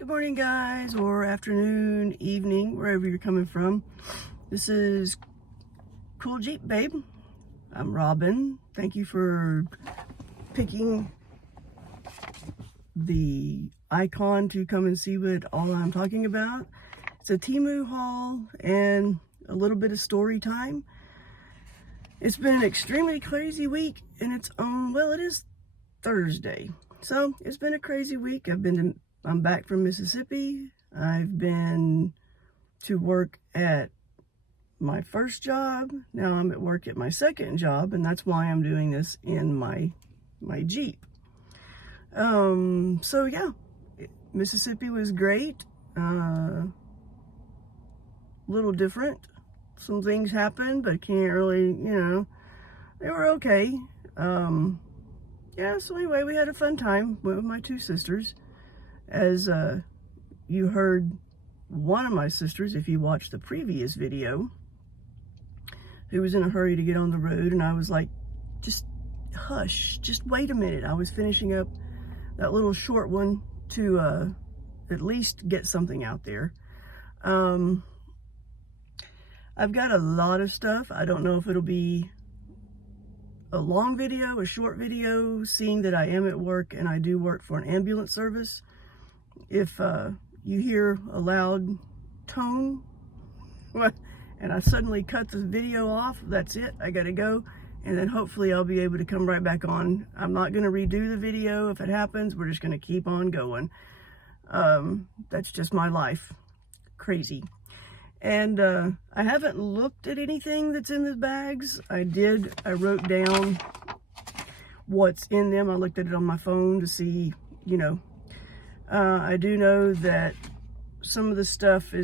Good morning, guys, or afternoon, evening, wherever you're coming from. This is Cool Jeep Babe. I'm Robin. Thank you for picking the icon to come and see what all I'm talking about. It's a Temu haul and a little bit of story time. It's been an extremely crazy week in its own, well, it is Thursday. So it's been a crazy week. I'm back from Mississippi. I've been to work at my first job. Now I'm at work at my second job, and that's why I'm doing this in my Jeep. So yeah, Mississippi was great. Little different. Some things happened, but can't really, they were okay. Yeah, so anyway, we had a fun time with my two sisters. As you heard, one of my sisters, if you watched the previous video, who was in a hurry to get on the road, and I was like, just hush, just wait a minute. I was finishing up that little short one to at least get something out there. I've got a lot of stuff. I don't know if it'll be a long video, a short video, seeing that I am at work and I do work for an ambulance service. If you hear a loud tone and I suddenly cut the video off, that's it. I gotta go, and then hopefully I'll be able to come right back on. I'm not gonna redo the video if it happens. We're just gonna keep on going. That's just my life. Crazy. And I haven't looked at anything that's in the bags. I wrote down what's in them. I looked at it on my phone to see, I do know that some of the stuff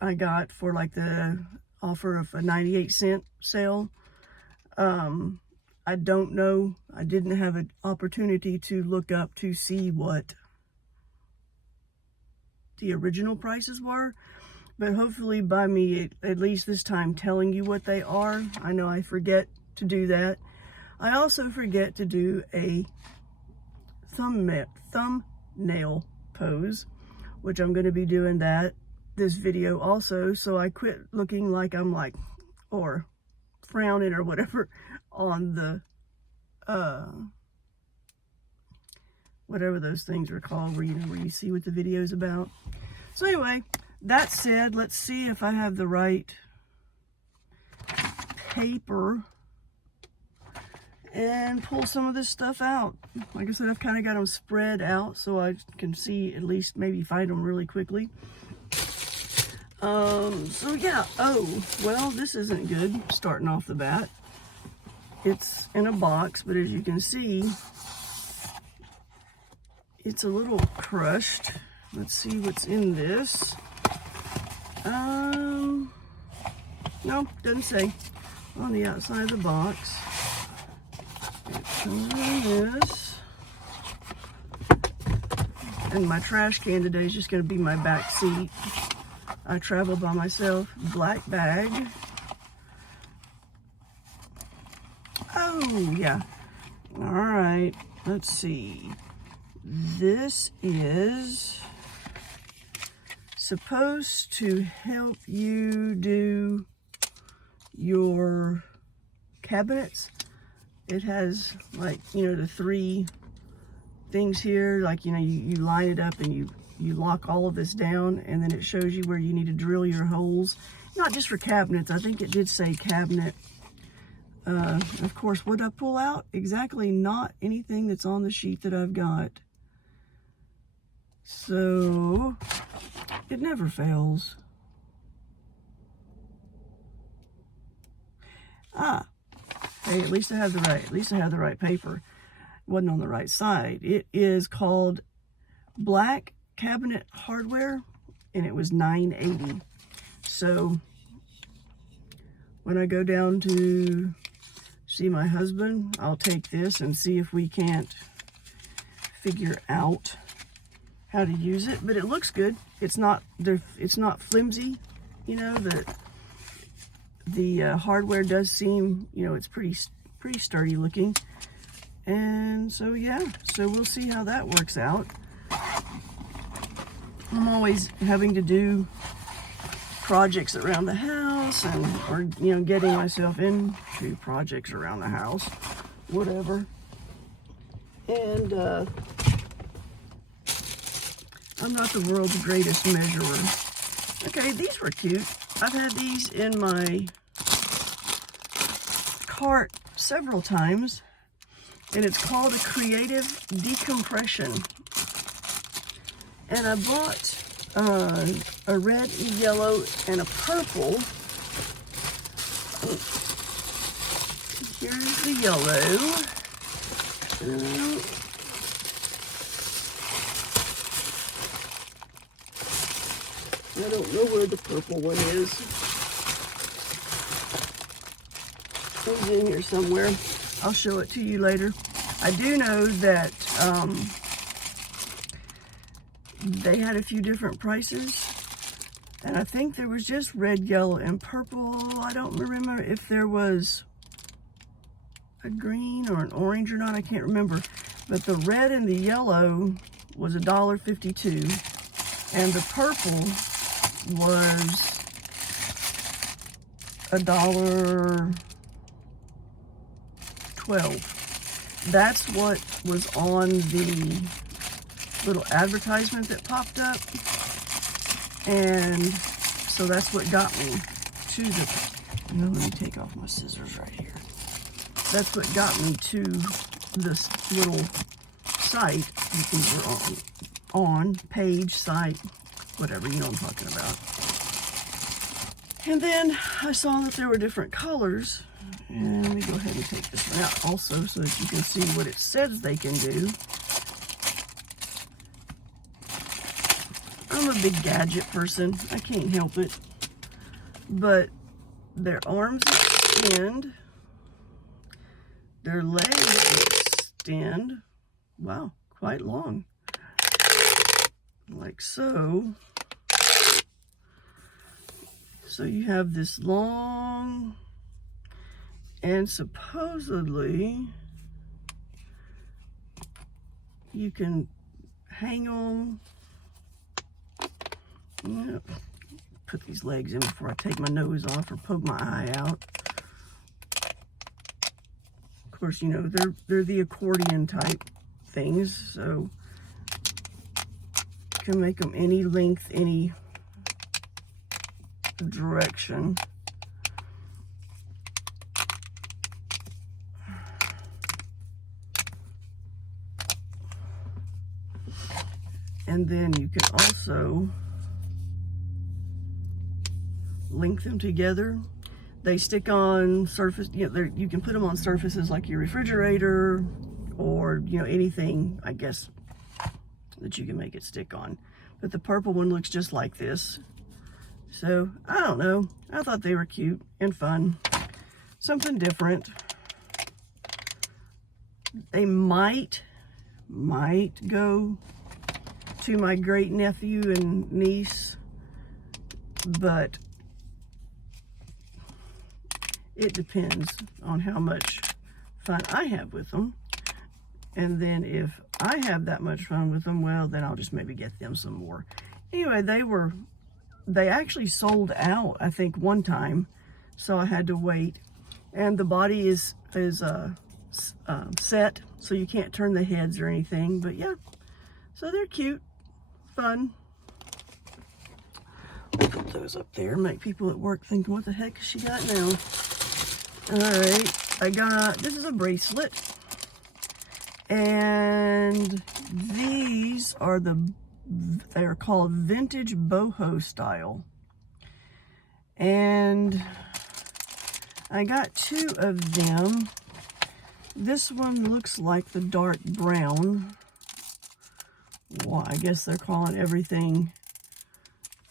I got for like the offer of a 98-cent sale. I don't know. I didn't have an opportunity to look up to see what the original prices were. But hopefully by me, at least this time, telling you what they are. I know I forget to do that. I also forget to do a thumbnail pose, which I'm going to be doing this video also. So I quit looking like I'm or frowning or whatever on the, whatever those things are called, where you see what the video's about. So anyway, that said, let's see if I have the right paper and pull some of this stuff out. Like I said, I've kind of got them spread out so I can see, at least maybe find them really quickly. So yeah, oh, well, this isn't good starting off the bat. It's in a box, but as you can see, it's a little crushed. Let's see what's in this. No, doesn't say on the outside of the box. It comes in this. And my trash can today is just going to be my back seat. I travel by myself. Black bag. Oh, yeah. All right. Let's see. This is supposed to help you do your cabinets. It has the three things here, you line it up and you lock all of this down, and then it shows you where you need to drill your holes. Not just for cabinets. I think it did say cabinet. Of course, what I pull out? Exactly not anything that's on the sheet that I've got. So it never fails. Hey, at least I have the right paper. It wasn't on the right side. It is called Black Cabinet Hardware, and it was $9.80. So when I go down to see my husband, I'll take this and see if we can't figure out how to use it. But it looks good. It's not flimsy. The hardware does seem, it's pretty sturdy looking. And so yeah, so we'll see how that works out. I'm always having to do projects around the house, and or you know, getting myself into projects around the house, whatever. And I'm not the world's greatest measurer. Okay, these were cute. I've had these in my cart several times, and it's called a creative decompression. And I bought a red, a yellow, and a purple. Here's the yellow. I don't know where the purple one is. It's in here somewhere. I'll show it to you later. I do know that they had a few different prices, and I think there was just red, yellow, and purple. I don't remember if there was a green or an orange or not. I can't remember. But the red and the yellow was $1.52, and the purple was $1.12. That's what was on the little advertisement that popped up, and so that's what got me to the, let me take off my scissors right here. That's what got me to this little site, on page, site, whatever, you know what I'm talking about. And then I saw that there were different colors, and let me go ahead and take this one out also so that you can see what it says they can do. I'm a big gadget person. I can't help it. But their arms extend. Their legs extend. Wow, quite long. Like so. So you have this long, and supposedly you can hang on. Yep. Put these legs in before I take my nose off or poke my eye out. Of course, you know, they're the accordion type things, so you can make them any length, any direction. And then you can also link them together. They stick on surface, you know, you can put them on surfaces like your refrigerator, or, you know, anything, I guess, that you can make it stick on. But the purple one looks just like this. So, I don't know. I thought they were cute and fun. Something different. They might go to my great nephew and niece, but it depends on how much fun I have with them. And then if I have that much fun with them, well, then I'll just maybe get them some more. Anyway, they actually sold out, I think, one time, so I had to wait. And the body is set, so you can't turn the heads or anything. But yeah, so they're cute, fun. I'll put those up there, make people at work think, what the heck has she got now? All right, this is a bracelet, and these are they're called vintage boho style, and I got 2 of them. This one looks like the dark brown. Well, I guess they're calling everything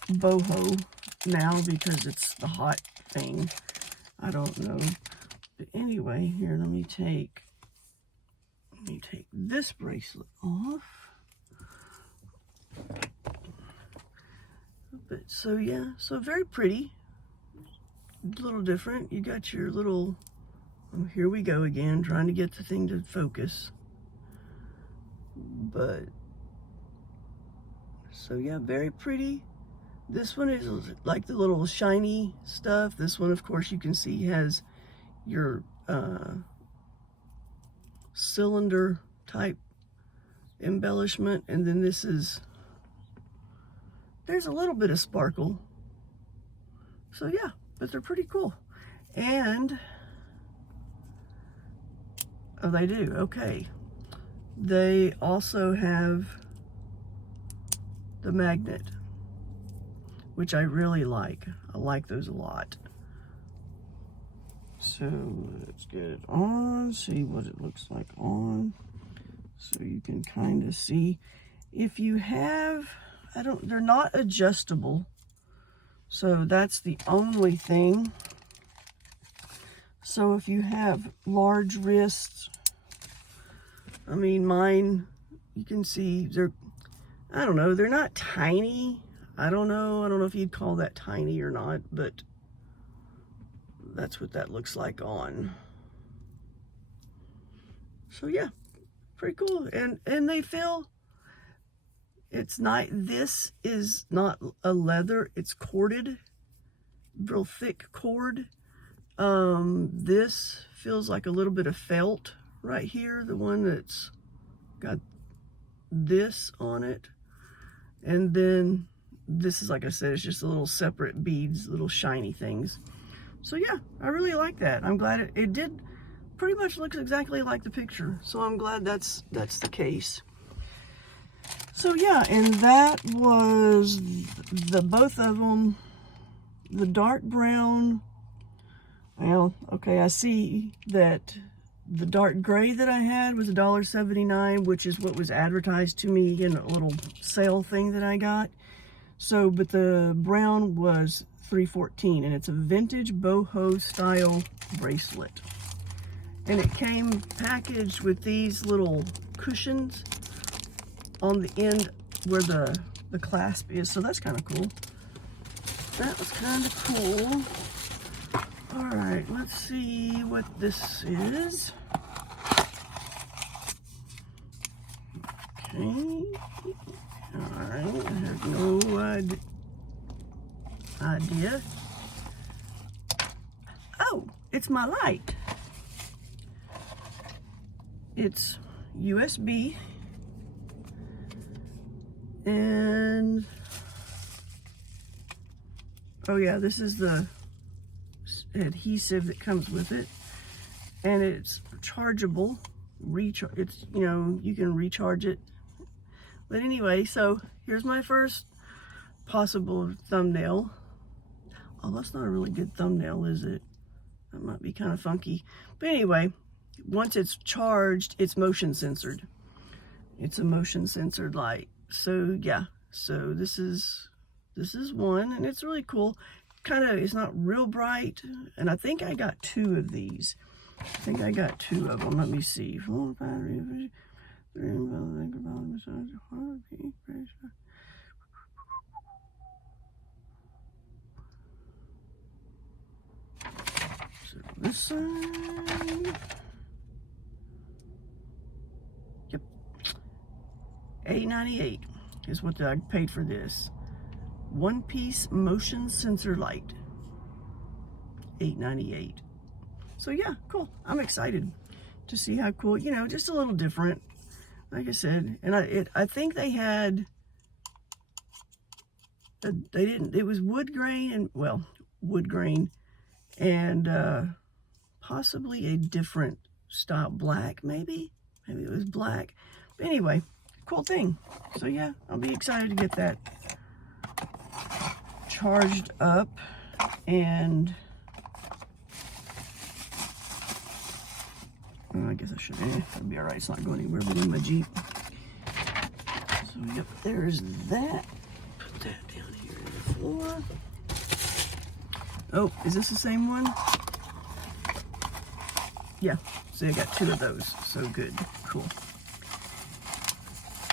boho now because it's the hot thing. I don't know. But anyway, here, let me take this bracelet off. But so yeah, so very pretty. A little different. You got your little, oh, here we go again, trying to get the thing to focus. But So yeah, very pretty. This one is like the little shiny stuff. This one, of course, you can see has your cylinder type embellishment. And then this is, there's a little bit of sparkle. So yeah, but they're pretty cool. And, oh, they do, okay. They also have the magnet, which I really like. I like those a lot. So let's get it on, see what it looks like on. So you can kind of see. If you have, they're not adjustable. So that's the only thing. So if you have large wrists, I mean, mine, you can see they're, I don't know, they're not tiny. I don't know if you'd call that tiny or not, but that's what that looks like on. So yeah, pretty cool. And they feel, it's not, this is not a leather, it's corded, real thick cord. This feels like a little bit of felt right here, the one that's got this on it. And then this is, like I said, it's just a little separate beads, little shiny things. So yeah, I really like that. I'm glad it did pretty much looks exactly like the picture. So I'm glad that's the case. So yeah, and that was the both of them. The dark brown, well, okay, I see that the dark gray that I had was $1.79, which is what was advertised to me in a little sale thing that I got. So, but the brown was $3.14, and it's a vintage boho style bracelet. And it came packaged with these little cushions on the end where the clasp is. So that's kind of cool. That was kind of cool. All right, let's see what this is. Okay. All right, I have no idea. Oh, it's my light. It's USB. And, oh yeah, this is the adhesive that comes with it. And it's chargeable. It's, you know, you can recharge it. But anyway, so here's my first possible thumbnail. Oh, that's not a really good thumbnail, is it? That might be kind of funky. But anyway, once it's charged, it's motion censored. It's a motion censored light. So yeah, so this is one, and it's really cool. Kind of, it's not real bright, and I think I got two of these. I think I got two of them. Let me see. So this side. Yep. $8.98 is what I paid for this. One-piece motion sensor light. $8.98. So yeah, cool. I'm excited to see how cool, you know, just a little different. Like I said, and I think they had, it was wood grain and, well, wood grain and possibly a different style, black maybe it was black. But anyway, cool thing. So yeah, I'll be excited to get that charged up. And I guess I should, that'll be all right. It's not going anywhere but in my Jeep. So yep, there's that. Put that down here on the floor. Oh, is this the same one? Yeah, see, I got two of those. So good, cool.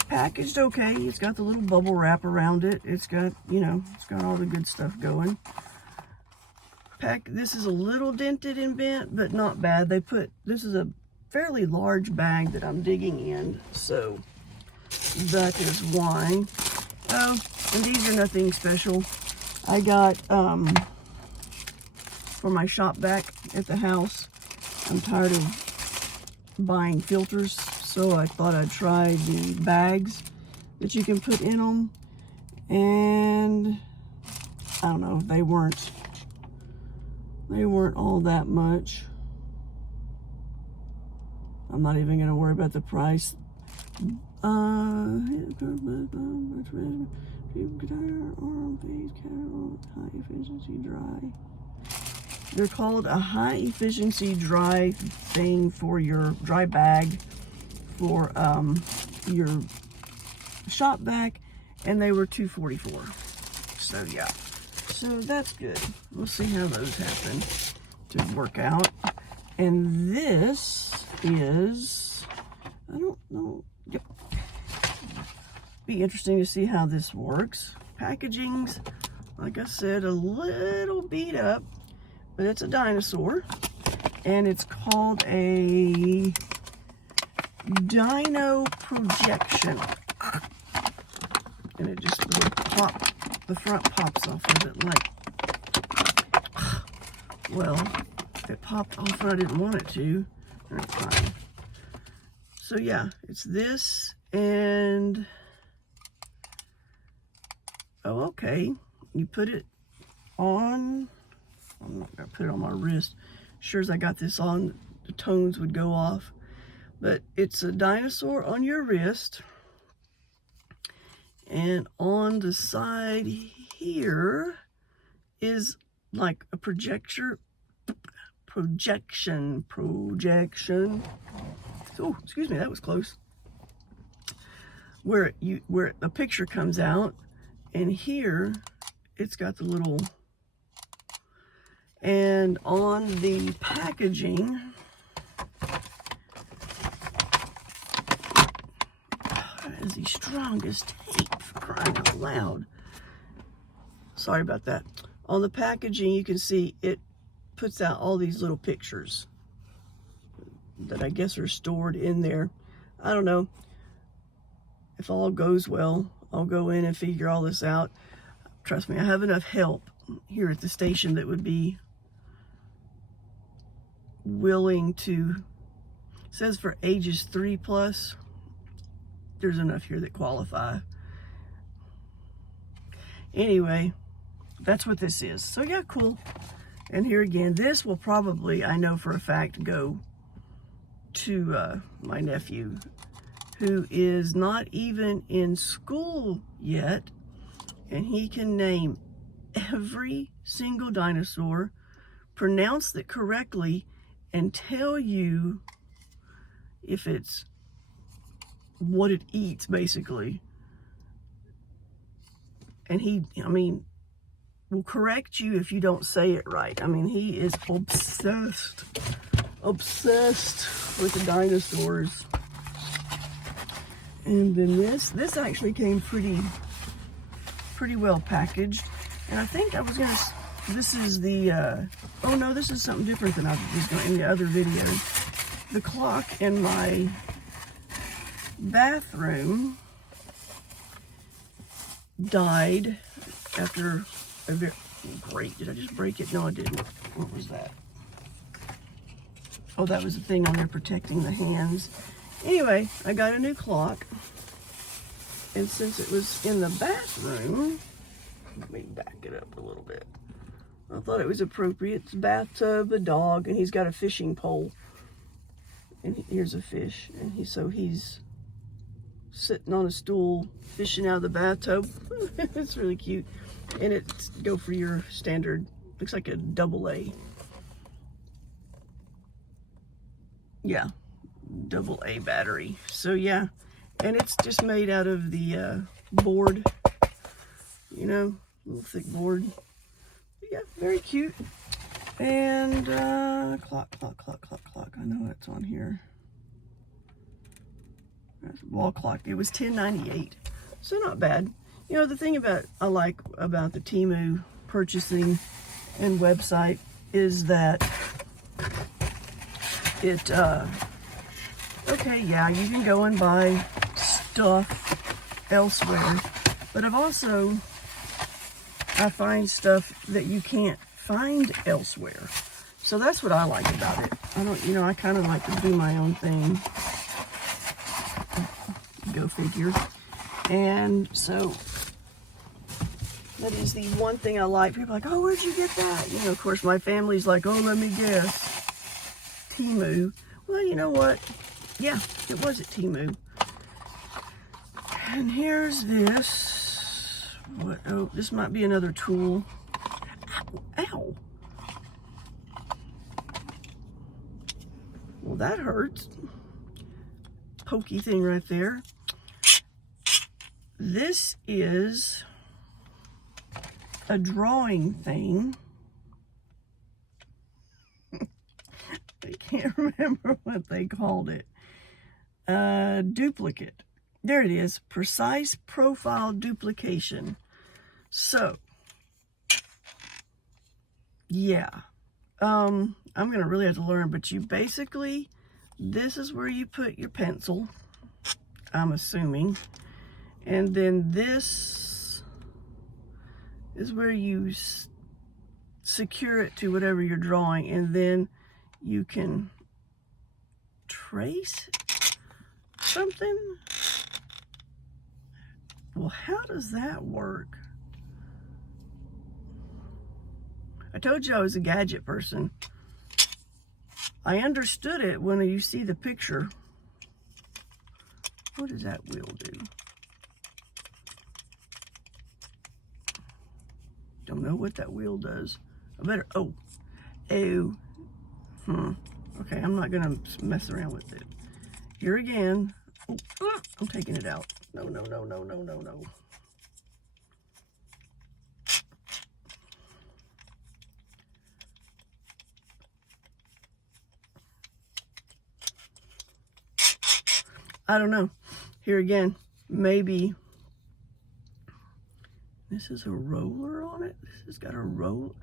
Packaged okay. It's got the little bubble wrap around it. It's got, you know, it's got all the good stuff going. This is a little dented and bent, but not bad. This is a fairly large bag that I'm digging in, so that is why. Oh, and these are nothing special. I got, for my shop vac at the house, I'm tired of buying filters, so I thought I'd try the bags that you can put in them. And I don't know, they weren't all that much. I'm not even going to worry about the price. High efficiency dry. They're called a high efficiency dry thing for your dry bag for your shop vac, and they were $2.44. So yeah, so that's good. We'll see how those happen to work out. And this is, I don't know. Yep. Be interesting to see how this works. Packaging's, like I said, a little beat up, but it's a dinosaur, and it's called a dino projection. And it just will pop, the front pops off of it like, well, it popped off and I didn't want it to. That's fine. So yeah, it's this, and oh, okay. You put it on, I'm not gonna put it on my wrist. Sure as I got this on, the tones would go off. But it's a dinosaur on your wrist. And on the side here is like a projection. Oh, excuse me, that was close. Where the picture comes out, and here it's got the little, and on the packaging, that is the strongest tape, for crying out loud. Sorry about that. On the packaging, you can see it puts out all these little pictures that I guess are stored in there. I don't know. If all goes well, I'll go in and figure all this out. Trust me, I have enough help here at the station that would be willing to, it says for ages 3+. There's enough here that qualify. Anyway, that's what this is. So yeah, cool. And here again, this will probably, I know for a fact, go to my nephew, who is not even in school yet, and he can name every single dinosaur, pronounce it correctly, and tell you if it's what it eats, basically. And he, I mean, will correct you if you don't say it right. I mean, he is obsessed with the dinosaurs. And then this actually came pretty well packaged. And I think I was gonna, this is the, oh no, this is something different than I was doing in the other video. The clock in my bathroom died after a very, great, did I just break it? No, I didn't. What was that? Oh, that was the thing on there protecting the hands. Anyway, I got a new clock, and since it was in the bathroom, let me back it up a little bit. I thought it was appropriate. It's a bathtub, a dog, and he's got a fishing pole. And here's a fish, and he's sitting on a stool fishing out of the bathtub. It's really cute, and it's go for your standard. Looks like a AA. Yeah, AA battery. So yeah, and it's just made out of the board, you know, little thick board. But yeah, very cute. And clock. I know it's on here. That's a wall clock. It was $10.98, so not bad. You know, the thing I like about the Temu purchasing and website is that it, okay, yeah, you can go and buy stuff elsewhere, But I find stuff that you can't find elsewhere. So that's what I like about it. I kind of like to do my own thing. Go figure. And so that is the one thing I like. People are like, oh, where'd you get that? Of course, my family's like, oh, let me guess. Temu. Well, you know what? Yeah, it was at Temu. And here's this. What? Oh, this might be another tool. Ow. Ow. Well, that hurts. Pokey thing right there. This is a drawing thing. I can't remember what they called it. Duplicate. There it is. Precise profile duplication. So, yeah. I'm going to really have to learn, but you basically, this is where you put your pencil, I'm assuming. And then this is where you secure it to whatever you're drawing, and then you can trace something. Well, how does that work? I told you I was a gadget person. I understood it when you see the picture. What does that wheel do? Don't know what that wheel does. I better, okay, I'm not gonna mess around with it. Here again, I'm taking it out. No. I don't know. Here again, maybe this is a roller on it. This has got a roll.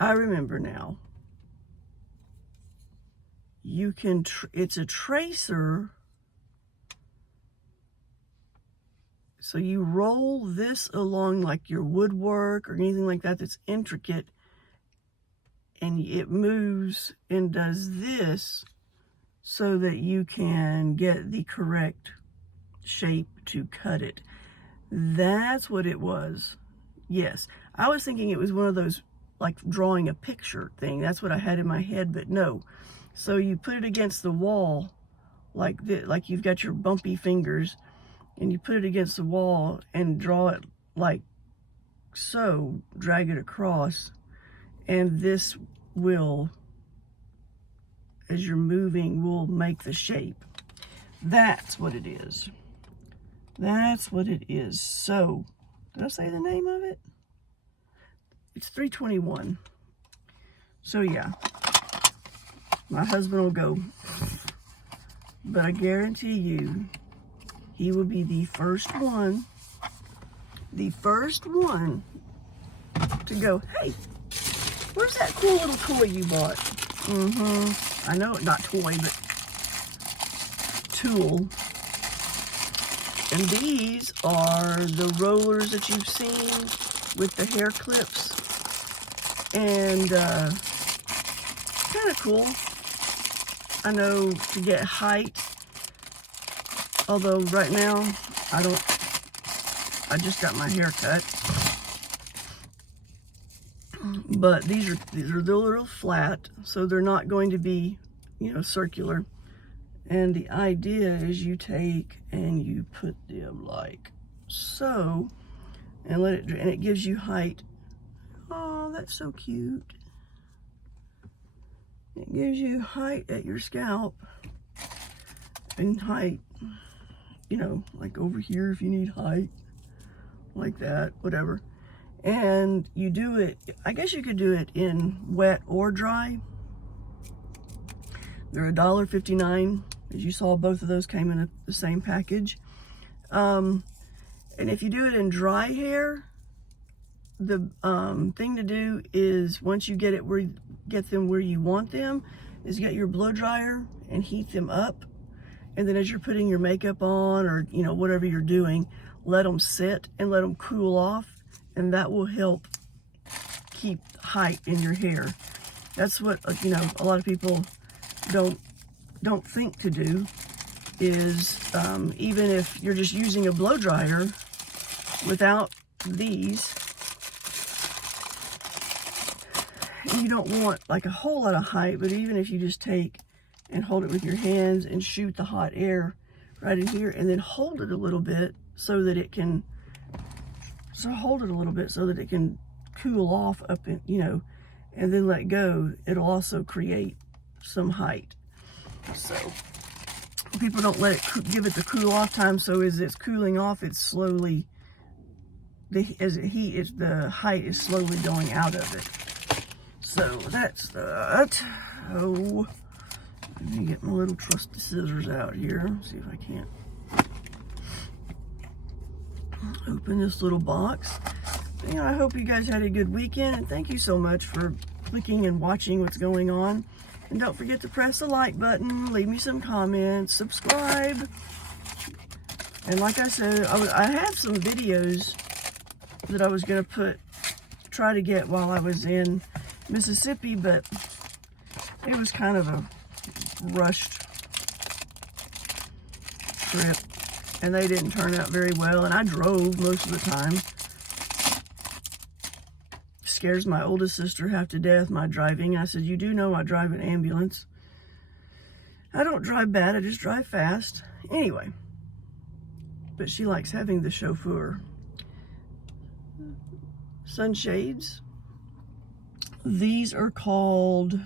I remember now. You can, it's a tracer. So you roll this along like your woodwork or anything like that that's intricate, and it moves and does this so that you can get the correct shape to cut it. That's what it was. Yes, I was thinking it was one of those like drawing a picture thing. That's what I had in my head, but no. So you put it against the wall like this, like you've got your bumpy fingers, and you put it against the wall and draw it like so, drag it across, and this will, as you're moving, will make the shape. That's what it is. That's what it is. So, did I say the name of it? It's 321. So yeah, my husband will go, but I guarantee you, he will be the first one to go, hey, where's that cool little toy you bought? I know, not toy, but tool. And these are the rollers that you've seen with the hair clips. And kind of cool. I know to get height, although right now I just got my hair cut. But these are a little flat, so they're not going to be, circular. And the idea is you take and you put them like so, and and it gives you height. Oh, that's so cute. It gives you height at your scalp, and height, like over here if you need height, like that, whatever. And you do it, I guess you could do it in wet or dry. They're $1.59. As you saw, both of those came in the same package. And if you do it in dry hair, the thing to do is, once you get them where you want them, is get your blow dryer and heat them up. And then as you're putting your makeup on, or whatever you're doing, let them sit and let them cool off, and that will help keep height in your hair. That's what a lot of people don't think to do, is even if you're just using a blow dryer without these, you don't want like a whole lot of height, but even if you just take and hold it with your hands and shoot the hot air right in here, and then hold it a little bit so that it can cool off up in, and then let go, it'll also create some height. So people don't give it the cool off time, so as it's cooling off, it's slowly, the height is slowly going out of it. So that's that. Oh, let me get my little trusty scissors out here. See if I can't open this little box. I hope you guys had a good weekend, and thank you so much for clicking and watching what's going on. And don't forget to press the like button, leave me some comments, subscribe. And like I said, I have some videos that I was going to try to get while I was in Mississippi, but it was kind of a rushed trip, and they didn't turn out very well, and I drove most of the time. Scares my oldest sister half to death, my driving. I said, you do know I drive an ambulance. I don't drive bad, I just drive fast. Anyway, but she likes having the chauffeur. Sunshades. These are called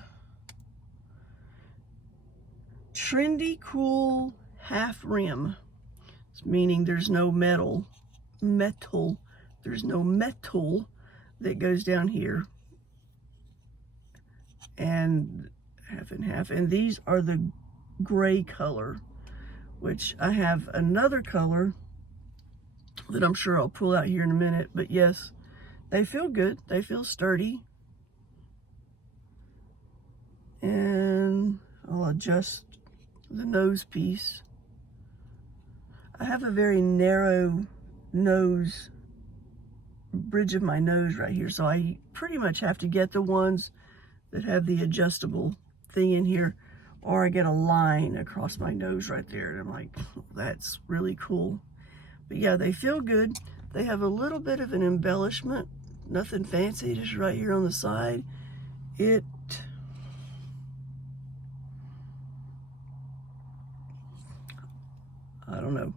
Trendy Cool Half Rim. It's meaning there's no metal. There's no metal that goes down here, and half and half. And these are the gray color, which I have another color that I'm sure I'll pull out here in a minute. But yes, they feel good, they feel sturdy. And I'll adjust the nose piece. I have a very narrow nose, bridge of my nose right here, so I pretty much have to get the ones that have the adjustable thing in here, or I get a line across my nose right there, and I'm like, that's really cool. But yeah, they feel good. They have a little bit of an embellishment, nothing fancy, just right here on the side. I don't know,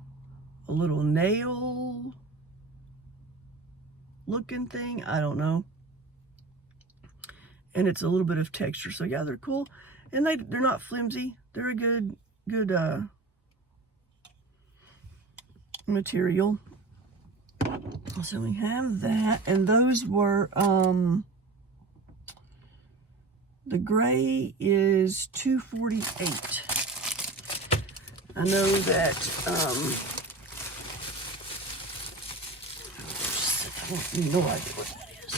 a little nail looking thing, I don't know. And it's a little bit of texture, so yeah, they're cool. And they're not flimsy. They're a good material. So we have that, and those were the gray is $2.48. I know that I have no idea what that is.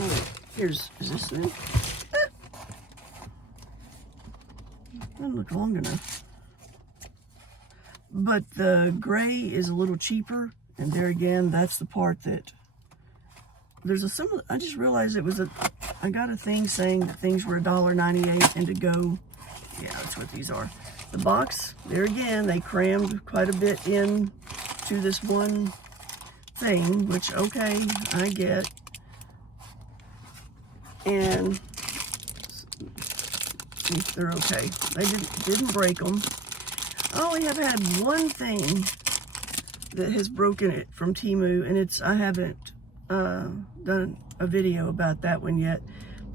Oh, is this thing? Doesn't look long enough. But the gray is a little cheaper, and there again, that's the part that there's a similar. I just realized I got a thing saying that things were $1.98, and to go, yeah, that's what these are. The box, there again, they crammed quite a bit in to this one thing, which, okay, I get. And if they're okay. They didn't break them. I only have had one thing that has broken it from Temu, and I haven't done a video about that one yet.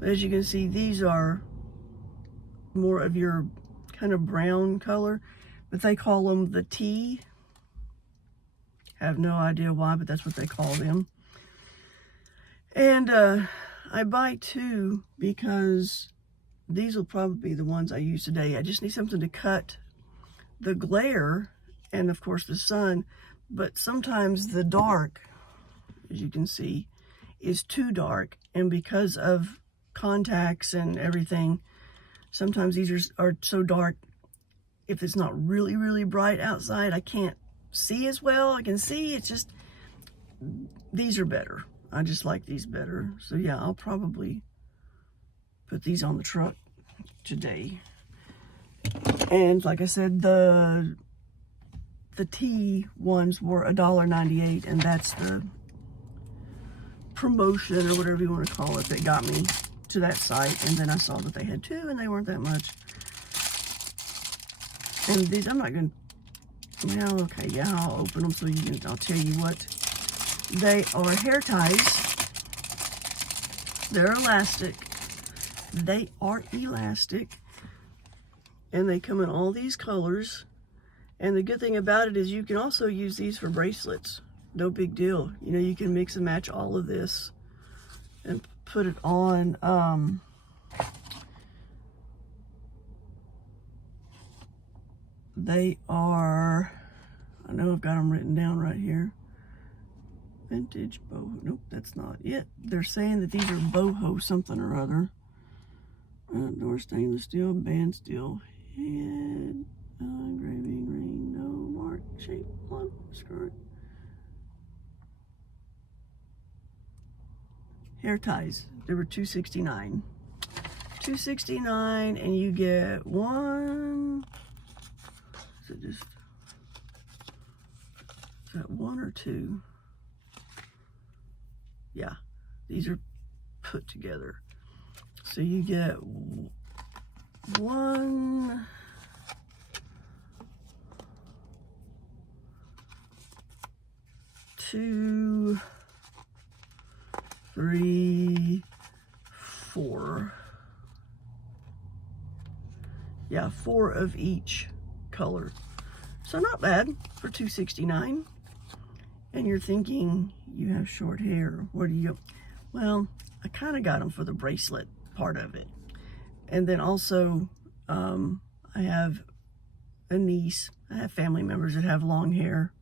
But as you can see, these are more of your kind of brown color, but they call them the T. I have no idea why, but that's what they call them. And I buy two because these will probably be the ones I use today. I just need something to cut the glare and of course the sun, but sometimes the dark, as you can see, is too dark, and because of contacts and everything, sometimes these are so dark, if it's not really, really bright outside, I can't see as well. I can see, it's just, these are better. I just like these better. So yeah, I'll probably put these on the truck today. And like I said, the tea ones were $1.98, and that's the promotion or whatever you want to call it that got me to that site. And then I saw that they had two and they weren't that much. And these, I'm not going to, well, okay, yeah, I'll open them so you can, I'll tell you what. They are hair ties. They're elastic. They are elastic. And they come in all these colors. And the good thing about it is you can also use these for bracelets. No big deal. You know, you can mix and match all of this and put it on. They are, I know I've got them written down right here. Vintage boho. Nope, that's not it. They're saying that these are boho something or other. Outdoor stainless steel, band steel, head, engraving, ring, no mark, shape, lump, skirt. Hair ties. They were $2.69. $2.69, and you get one. Is it just? Is that one or two? Yeah, these are put together. So you get one, two, three, four. Yeah, four of each color. So not bad for $2.69. And you're thinking, you have short hair, where do you, well, I kind of got them for the bracelet part of it. And then also, I have a niece, I have family members that have long hair.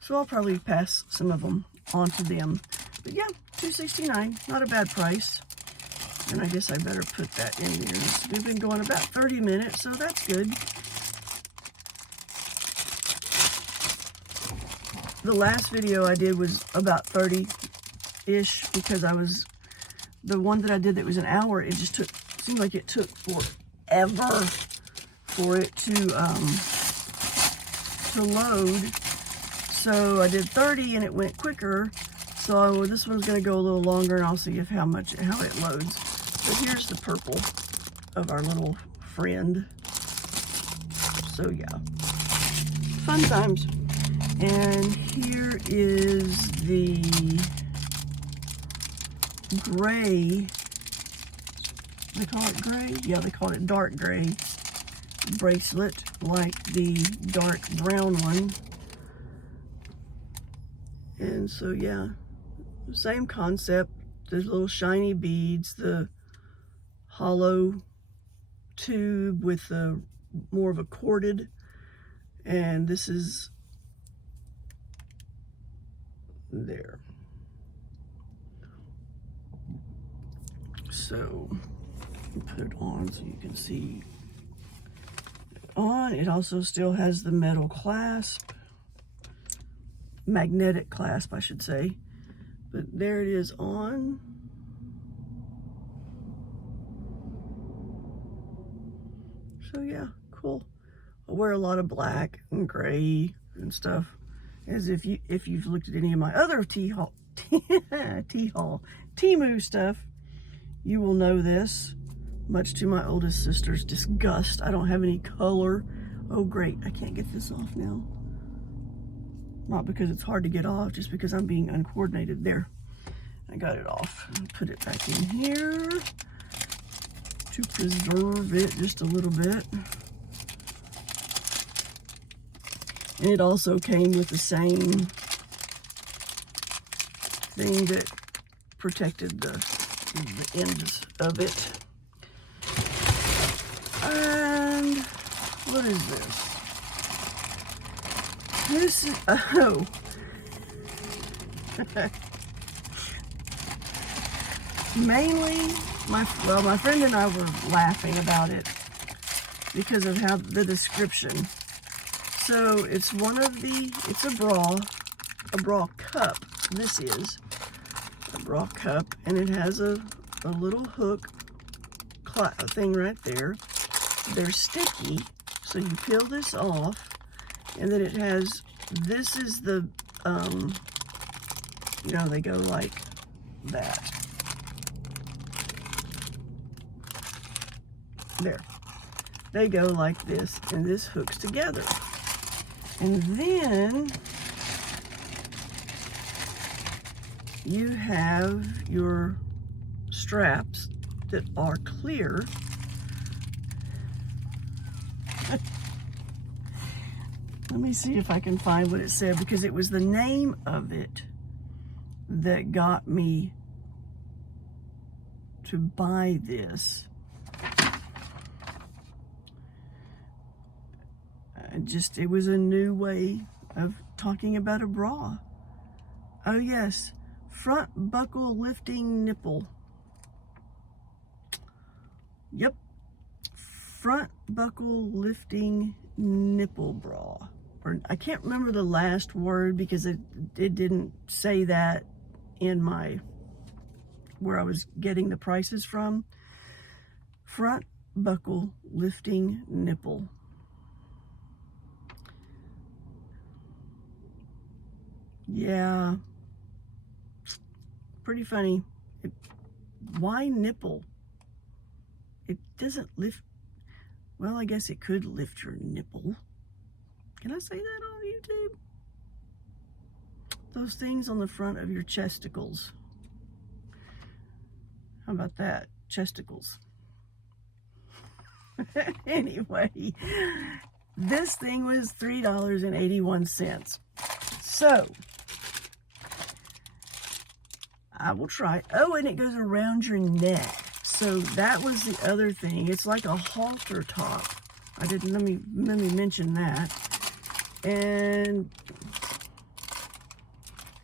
So I'll probably pass some of them on to them. But yeah, $2.69, not a bad price. And I guess I better put that in there. We've been going about 30 minutes, so that's good. The last video I did was about 30-ish because the one that I did that was an hour, it just seemed like it took forever for it to load. So I did 30 and it went quicker. So this one's gonna go a little longer, and I'll see how it loads. But here's the purple of our little friend. So yeah, fun times. And here is the gray, they call it gray? Yeah, they call it dark gray bracelet, like the dark brown one. And so yeah, same concept. There's little shiny beads, the hollow tube with the more of a corded, and this is there. So put it on so you can see it on. It also still has the metal clasp, magnetic clasp I should say, but there it is on. So yeah, cool. I wear a lot of black and gray and stuff. As if you've looked at any of my other Temu stuff, you will know this, much to my oldest sister's disgust. I don't have any color. Oh great, I can't get this off now. Not because it's hard to get off, just because I'm being uncoordinated. There, I got it off. Put it back in here to preserve it just a little bit. And it also came with the same thing that protected the ends of it. And what is this? This is, oh. mainly, my friend and I were laughing about it because of how the description. So it's it's a bra cup. This is a bra cup, and it has a little hook thing right there. They're sticky, so you peel this off, and then it has, this is the, you know, they go like that. There. They go like this, and this hooks together. And then you have your straps that are clear. Let me see if I can find what it said, because it was the name of it that got me to buy this. It was a new way of talking about a bra. Oh yes, front buckle lifting nipple. Yep, front buckle lifting nipple bra. Or I can't remember the last word because it didn't say that in where I was getting the prices from. Front buckle lifting nipple. Yeah, pretty funny. Why nipple? It doesn't lift. Well, I guess it could lift your nipple. Can I say that on YouTube? Those things on the front of your chesticles. How about that? Chesticles. Anyway, this thing was $3.81. So, I will try. Oh, and it goes around your neck. So that was the other thing. It's like a halter top. Let me mention that. And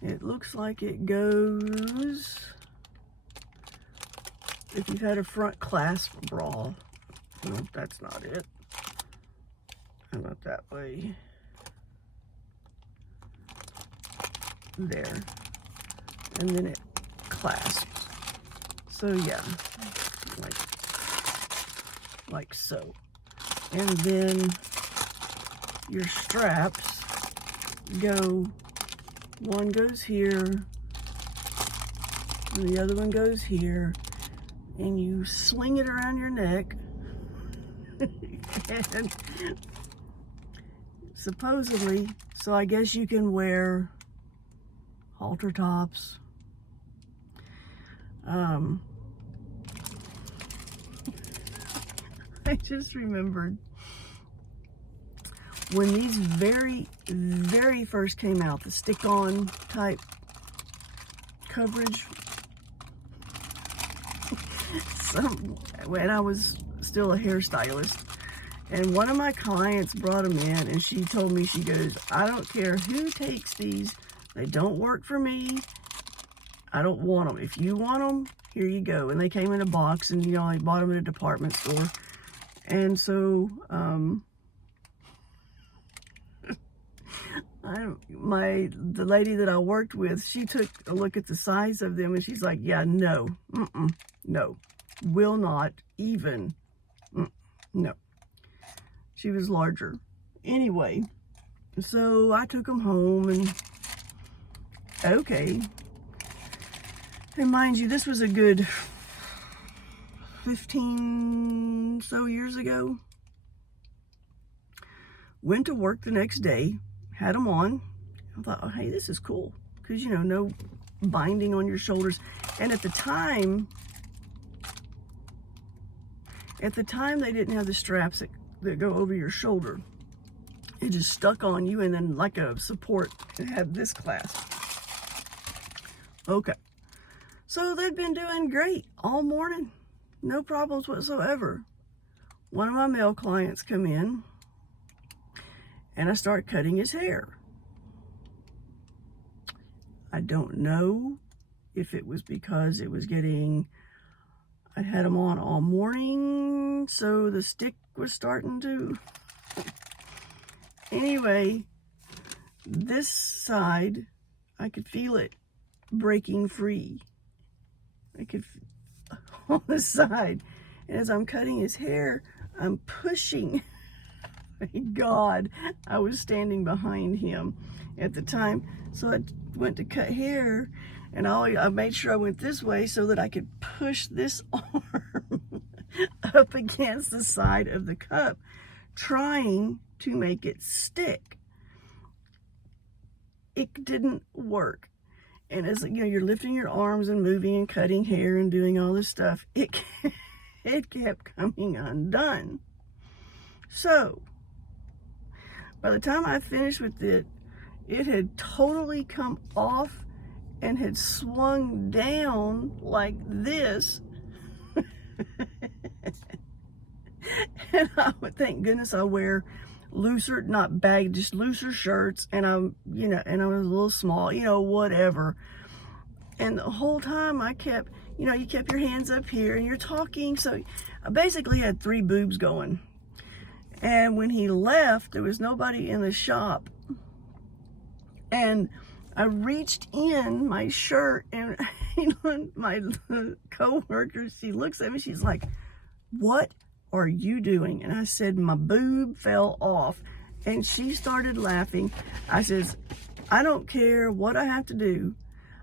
it looks like it goes, if you've had a front clasp bra. No, that's not it. How about that way? There. And then it clasps. So yeah, like so. And then your straps go, one goes here, and the other one goes here, and you sling it around your neck. And supposedly, so I guess you can wear halter tops. I just remembered when these very first came out, the stick-on type coverage. When I was still a hairstylist, and one of my clients brought them in, and she told me, she goes, I don't care who takes these, they don't work for me. I don't want them. If you want them, here you go. And they came in a box, and, you know, I bought them at a department store. And so, the lady that I worked with, she took a look at the size of them, and she's like, yeah, no, no, will not even, no. She was larger. Anyway, so I took them home, and okay. And mind you, this was a good 15 so years ago. Went to work the next day, had them on. I thought, oh, hey, this is cool. Because, you know, no binding on your shoulders. And at the time they didn't have the straps that go over your shoulder. It just stuck on you, and then like a support, it had this clasp. Okay. So they'd been doing great all morning. No problems whatsoever. One of my male clients come in, and I start cutting his hair. I don't know if it was because it was getting I had them on all morning, so the stick was starting to... Anyway, this side, I could feel it breaking free. I could, on the side. And as I'm cutting his hair, I'm pushing. Thank God I was standing behind him at the time. So I went to cut hair, and I made sure I went this way so that I could push this arm up against the side of the cup, trying to make it stick. It didn't work. And as you know, you're lifting your arms and moving and cutting hair and doing all this stuff, it kept coming undone. So by the time I finished with it, it had totally come off and had swung down like this. And I would, thank goodness I wear looser, not baggy, just looser shirts, and I'm, you know, and I was a little small, you know, whatever. And the whole time I kept, you know, you kept your hands up here and you're talking. So I basically had 3 boobs going. And when he left, there was nobody in the shop. And I reached in my shirt, and you know, my co-worker, she looks at me, she's like, "What are you doing?" And I said, "My boob fell off." And she started laughing. I says, "I don't care what I have to do.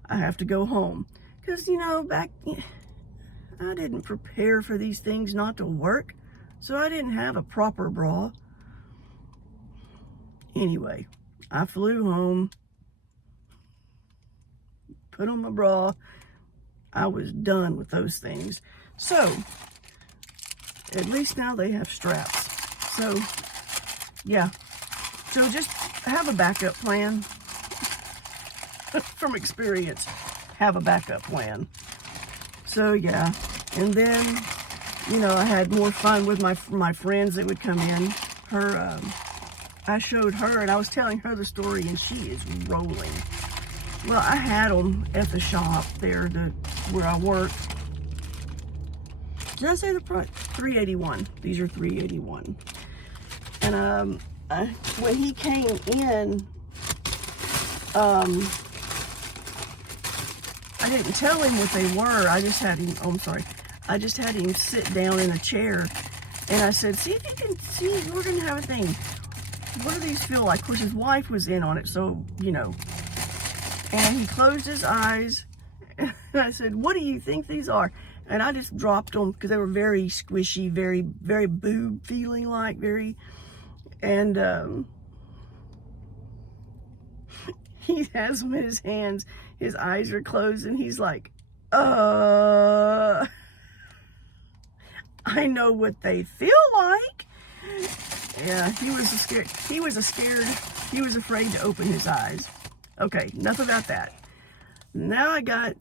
I have to go home." Because, you know, I didn't prepare for these things not to work. So I didn't have a proper bra. Anyway, I flew home, put on my bra. I was done with those things. So, at least now they have straps. So, yeah. So just have a backup plan. From experience, have a backup plan. So, yeah. And then, you know, I had more fun with my friends that would come in. I showed her, and I was telling her the story, and she is rolling. Well, I had them at the shop there where I work. Did I say the price? $381. These are $381. And when he came in, I didn't tell him what they were. I just had him. Oh, I'm sorry. I just had him sit down in a chair, and I said, "See if you can see. We're gonna have a thing. What do these feel like?" Of course, his wife was in on it, so you know. And he closed his eyes, and I said, "What do you think these are?" And I just dropped them because they were very squishy, very, very boob feeling like, very. And he has them in his hands. His eyes are closed, and he's like, I know what they feel like." Yeah, he was scared. He was afraid to open his eyes. Okay, enough about that. Now I got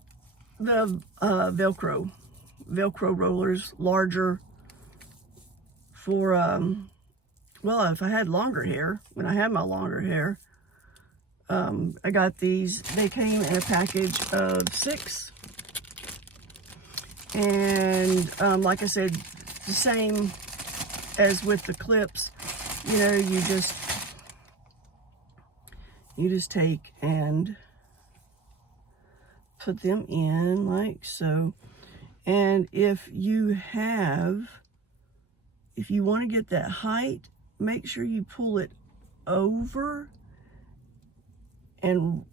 the Velcro rollers, larger for, well, if I had longer hair, when I had my longer hair, I got these. They came in a package of 6. And like I said, the same as with the clips, you know, you just take and put them in like so. And if you want to get that height, make sure you pull it over and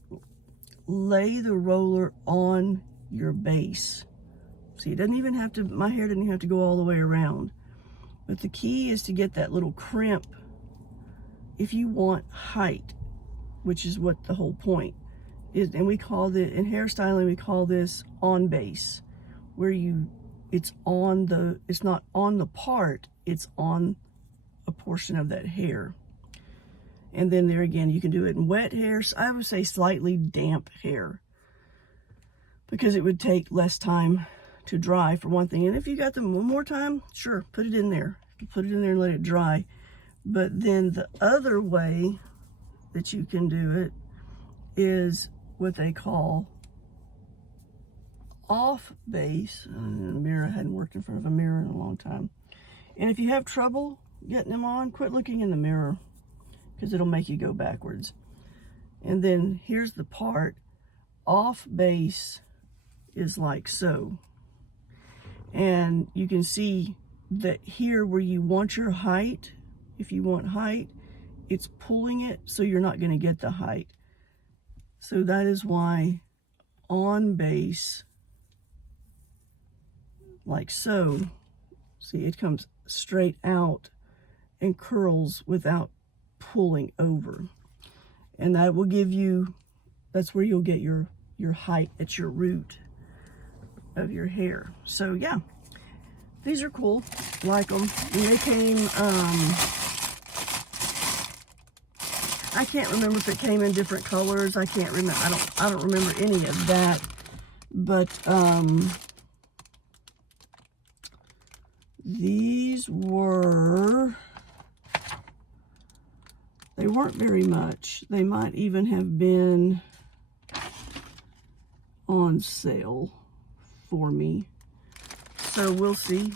lay the roller on your base. See, it doesn't even have to, my hair doesn't even have to go all the way around. But the key is to get that little crimp if you want height, which is what the whole point is. And we call it, in hairstyling, we call this on base, where it's not on the part, it's on a portion of that hair. And then there again, you can do it in wet hair. So I would say slightly damp hair, because it would take less time to dry, for one thing. And if you got them more time, sure, put it in there. Put it in there and let it dry. But then the other way that you can do it is what they call off base. The mirror, I hadn't worked in front of a mirror in a long time. And if you have trouble getting them on, quit looking in the mirror, because it'll make you go backwards. And then here's the part. Off base is like so. And you can see that here where you want your height, if you want height, it's pulling it so you're not going to get the height. So that is why on base, like so, see, it comes straight out and curls without pulling over. And that will give you, that's where you'll get your height at your root of your hair. So yeah, these are cool. Like them. And they came, I can't remember if it came in different colors. I can't remember. I don't remember any of that. But these were, they weren't very much. They might even have been on sale for me. So we'll see.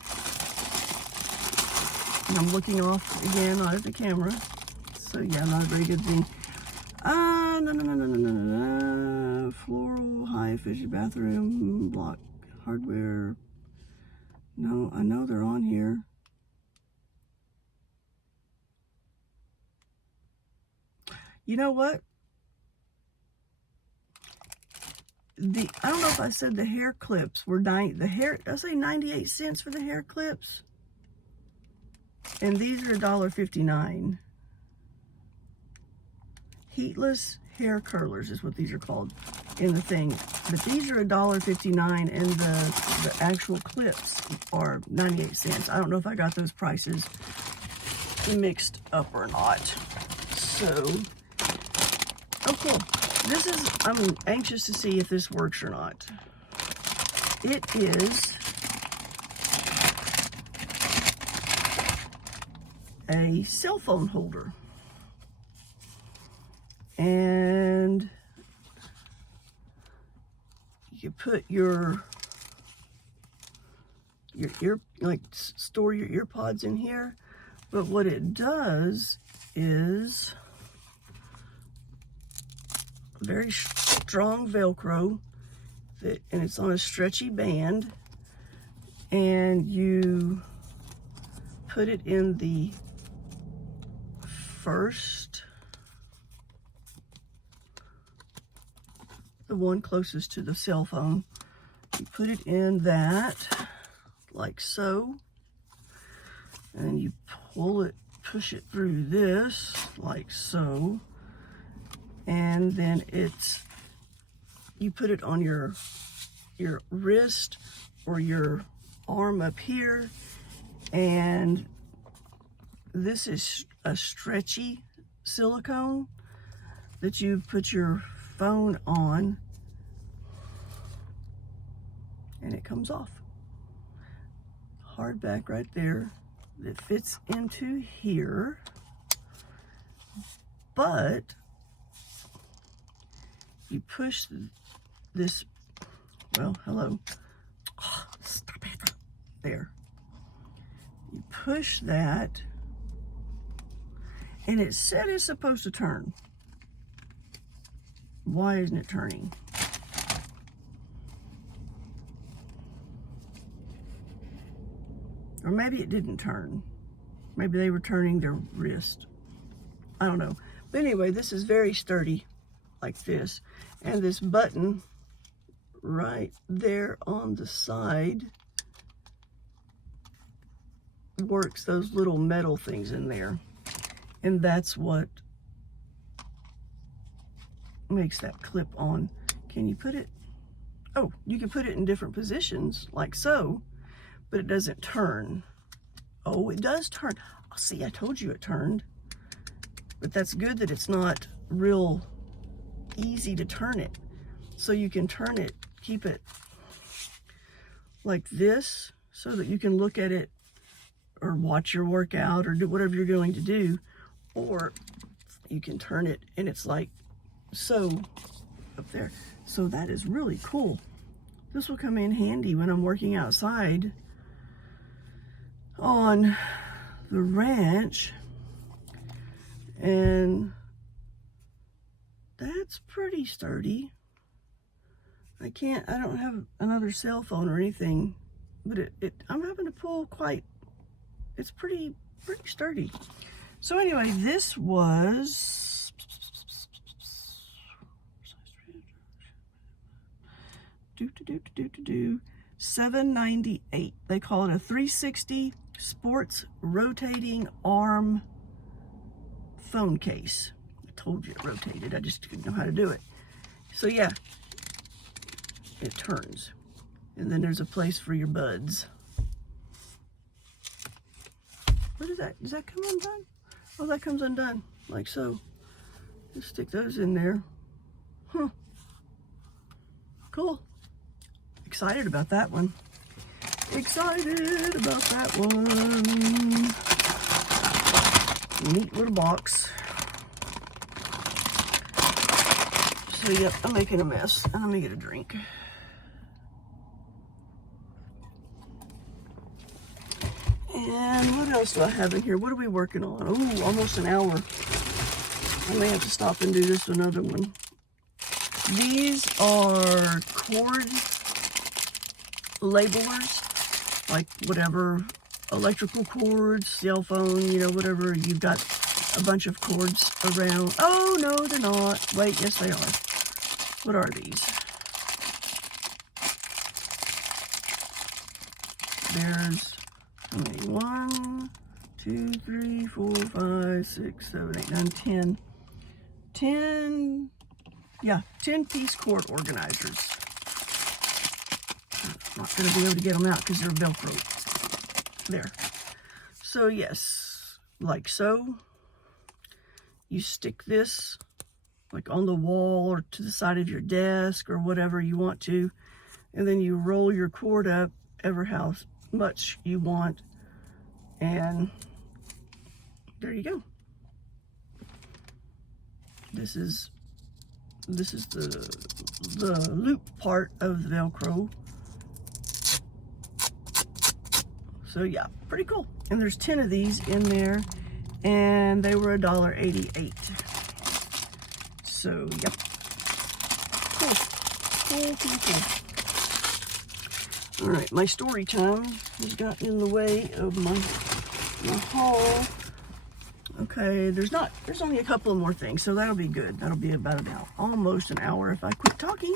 And I'm looking off again, not at the camera. So yeah, not a very good thing. No. Floral, high efficient bathroom, block hardware. No, I know they're on here. You know what? I don't know if I said the hair clips were I say 98 cents for the hair clips. And these are $1.59. Heatless hair curlers is what these are called in the thing. But these are $1.59 and the actual clips are 98 cents. I don't know if I got those prices mixed up or not. So, oh cool. I'm anxious to see if this works or not. It is a cell phone holder. And you put your ear, like store your ear pods in here. But what it does is very strong Velcro, and it's on a stretchy band, and you put it in the the one closest to the cell phone. You put it in that, like so, and you push it through this, like so, and then you put it on your wrist or your arm up here, and this is a stretchy silicone that you put your phone on, and it comes off. Hard back right there that fits into here, but you push this, well, hello. Oh, stop it. There. You push that, and it said it's supposed to turn. Why isn't it turning? Or maybe it didn't turn. Maybe they were turning their wrist. I don't know. But anyway, this is very sturdy, like this. And this button right there on the side works those little metal things in there. And that's what makes that clip on. Can you put it? Oh, you can put it in different positions, like so, but it doesn't turn. Oh, it does turn. Oh, see, I told you it turned. But that's good that it's not real easy to turn it. So you can turn it, keep it like this, so that you can look at it or watch your workout or do whatever you're going to do. Or you can turn it and it's like so up there. So that is really cool. this will come in handy when I'm working outside on the ranch. And that's pretty sturdy. I don't have another cell phone or anything, but I'm having to pull it's pretty sturdy. So anyway, this was $798. They call it a 360 sports rotating arm phone case. I told you it rotated, I just didn't know how to do it. So yeah, it turns. And then there's a place for your buds. What is that? Does that come undone? Oh, that comes undone, like so. Just stick those in there. Huh. Cool. Excited about that one. Excited about that one. Neat little box. So yep, I'm making a mess. And let me get a drink. And what else do I have in here? What are we working on? Oh, almost an hour. I may have to stop and do this another one. These are cord labelers, like whatever, electrical cords, cell phone, you know, whatever. You've got a bunch of cords around. Oh, no, they're not. Wait, yes, they are. What are these? There's how many? 1, 2, 3, 4, 5, 6, 7, 8, 9, 10. 10, yeah, 10-piece cord organizers. I'm not going to be able to get them out because they're Velcro. There. So yes, like so. You stick this like on the wall or to the side of your desk or whatever you want to. And then you roll your cord up ever how much you want. And there you go. This is the loop part of the Velcro. So yeah, pretty cool. And there's 10 of these in there, and they were $1.88. So yep, cool. All right, my story time has gotten in the way of my haul. Okay, there's only a couple of more things, so that'll be good. That'll be about almost an hour if I quit talking.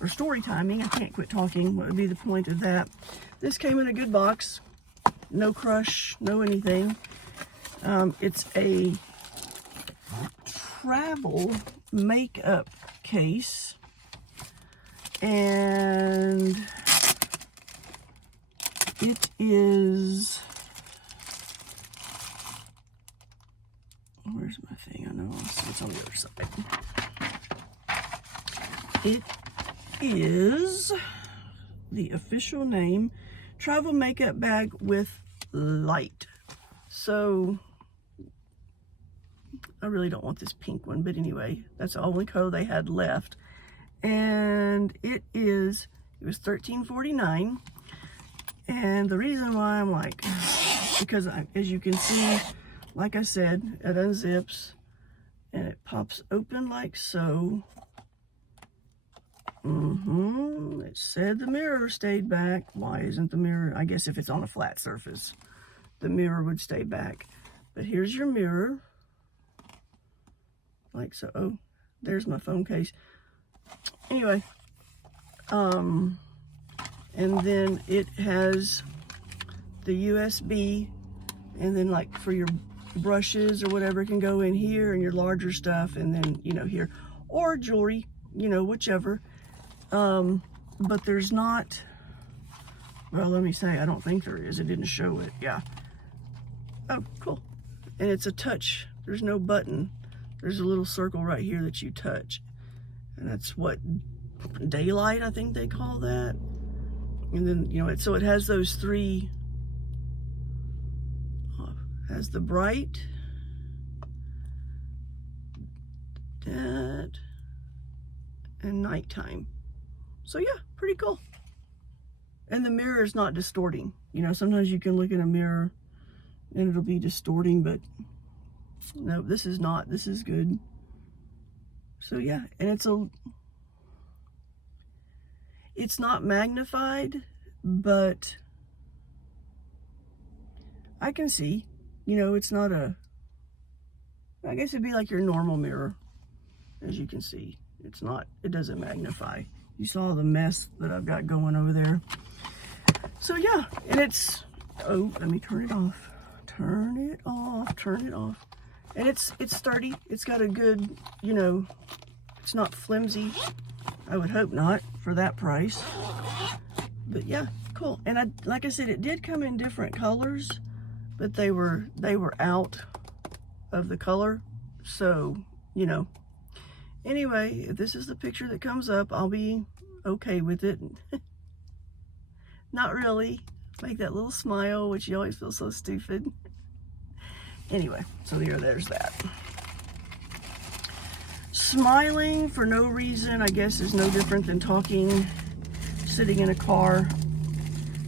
Or story timing, I can't quit talking. What would be the point of that? This came in a good box. No crush, no anything. It's a travel makeup case. And it is... Where's my thing? I know it's on the other side. It is the official name, travel makeup bag with light. So I really don't want this pink one, but anyway, that's the only color they had left. And it was $13.49. And the reason why I'm like, because as you can see, like I said, it unzips and it pops open like so. It said the mirror stayed back. Why isn't the mirror? I guess if it's on a flat surface, the mirror would stay back. But here's your mirror. Like so. Oh, there's my phone case. Anyway, and then it has the USB, and then like for your brushes or whatever can go in here, and your larger stuff, and then, you know, here, or jewelry, you know, whichever. But there's not, well, let me say, I don't think there is. It didn't show it. Yeah. Oh, cool. And it's a touch. There's no button. There's a little circle right here that you touch. And that's what, daylight, I think they call that. And then, you know, so it has those three, has the bright, that, and nighttime. So yeah, pretty cool. And the mirror is not distorting. You know, sometimes you can look in a mirror and it'll be distorting, but no, this is not. This is good. So yeah, and it's not magnified, but I can see, you know, it's not I guess it'd be like your normal mirror, as you can see. It doesn't magnify. You saw the mess that I've got going over there. So yeah, and oh, let me turn it off. Turn it off. And it's sturdy. It's got a good, you know, it's not flimsy. I would hope not for that price. But yeah, cool. And like I said, it did come in different colors, but they were out of the color. So, you know, anyway, if this is the picture that comes up, I'll be okay with it. Not really. Make that little smile, which you always feel so stupid. Anyway, so there's that. Smiling for no reason, I guess, is no different than sitting in a car,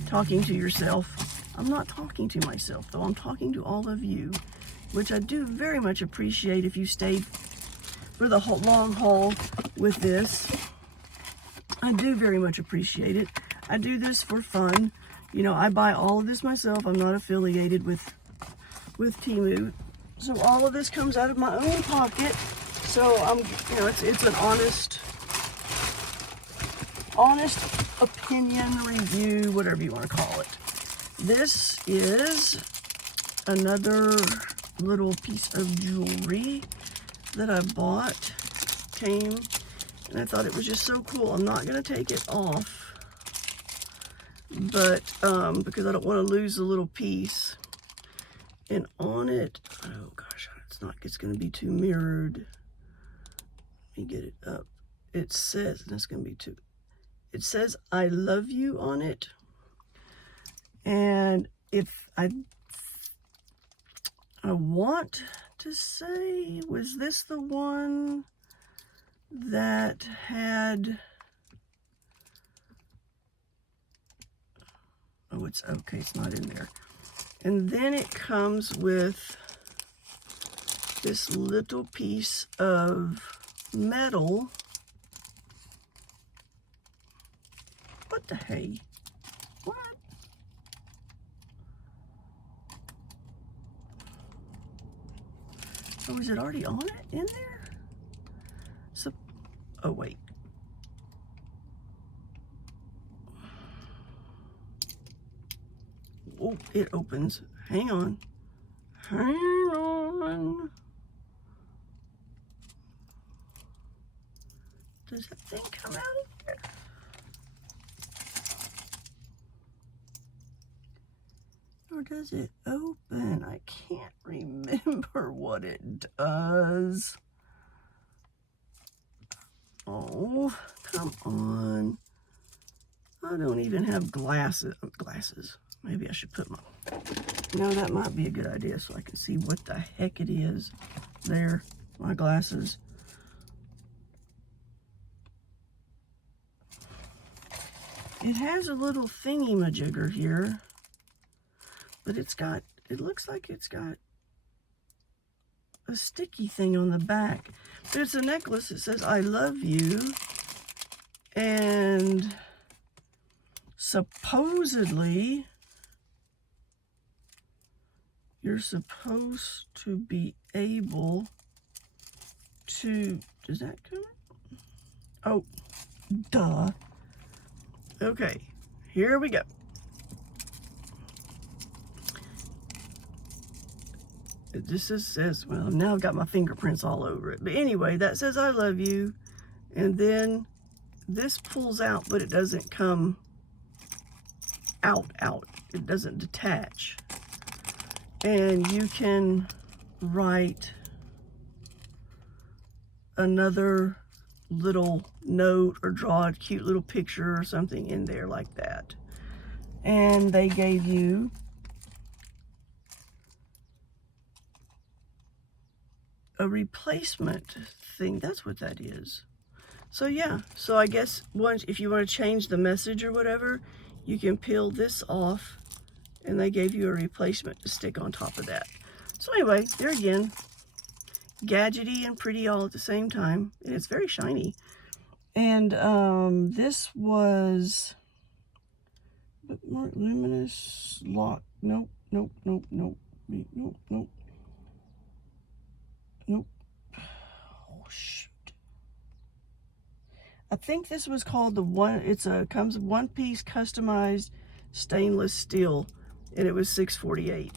talking to yourself. I'm not talking to myself, though. I'm talking to all of you, which I do very much appreciate if you stayed for the long haul with this. I do very much appreciate it. I do this for fun. You know, I buy all of this myself. I'm not affiliated with Temu. So all of this comes out of my own pocket. So you know, it's an honest opinion review, whatever you want to call it. This is another little piece of jewelry that I bought. Came, and I thought it was just so cool. I'm not going to take it off, but because I don't want to lose the little piece. And on it, oh gosh, it's going to be too mirrored. Let me get it up. It says, and it's going to be too, it says I love you on it. And if I want to say, was this the one that had, oh, it's okay, it's not in there. And then it comes with this little piece of metal. What the hey? What? Oh, is it already on it in there? So, oh wait. Oh, it opens. Hang on. Hang on. Does that thing come out of there? Or does it open? I can't remember what it does. Oh, come on. I don't even have glasses. Maybe I should put my, no, that might be a good idea so I can see what the heck it is. There, my glasses. It has a little thingy-majigger here, but it looks like it's got a sticky thing on the back. But it's a necklace that says I love you, and supposedly you're supposed to be able to, does that come? Oh, duh. Okay, here we go. It just says, well, now I've got my fingerprints all over it. But anyway, that says I love you. And then this pulls out, but it doesn't come out. It doesn't detach. And you can write another little note or draw a cute little picture or something in there like that. And they gave you a replacement thing. That's what that is. So yeah, so I guess once, if you want to change the message or whatever, you can peel this off, and they gave you a replacement to stick on top of that. So anyway, there again, gadgety and pretty all at the same time, and it's very shiny. And this was more luminous lock. Nope, nope, nope, nope, nope, nope, nope. Oh shoot! I think this was called the one. Comes one piece customized stainless steel, and it was $6.48.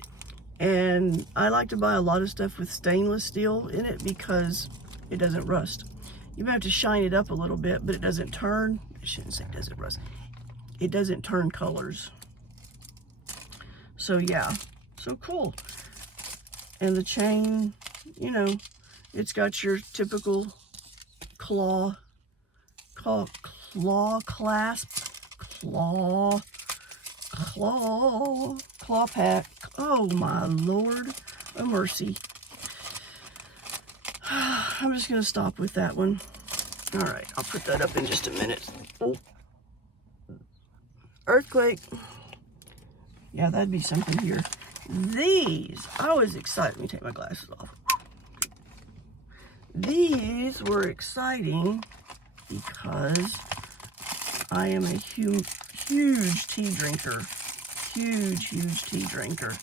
And I like to buy a lot of stuff with stainless steel in it because it doesn't rust. You might have to shine it up a little bit, but it doesn't turn. I shouldn't say it doesn't rust. It doesn't turn colors. So yeah, so cool. And the chain, you know, it's got your typical claw clasp, claw pack. Oh my Lord, oh mercy. I'm just gonna stop with that one. All right, I'll put that up in just a minute. Oh. Earthquake. Yeah, that'd be something here. These, I was excited. Let me take my glasses off. These were exciting because I am a huge tea drinker. Huge tea drinker.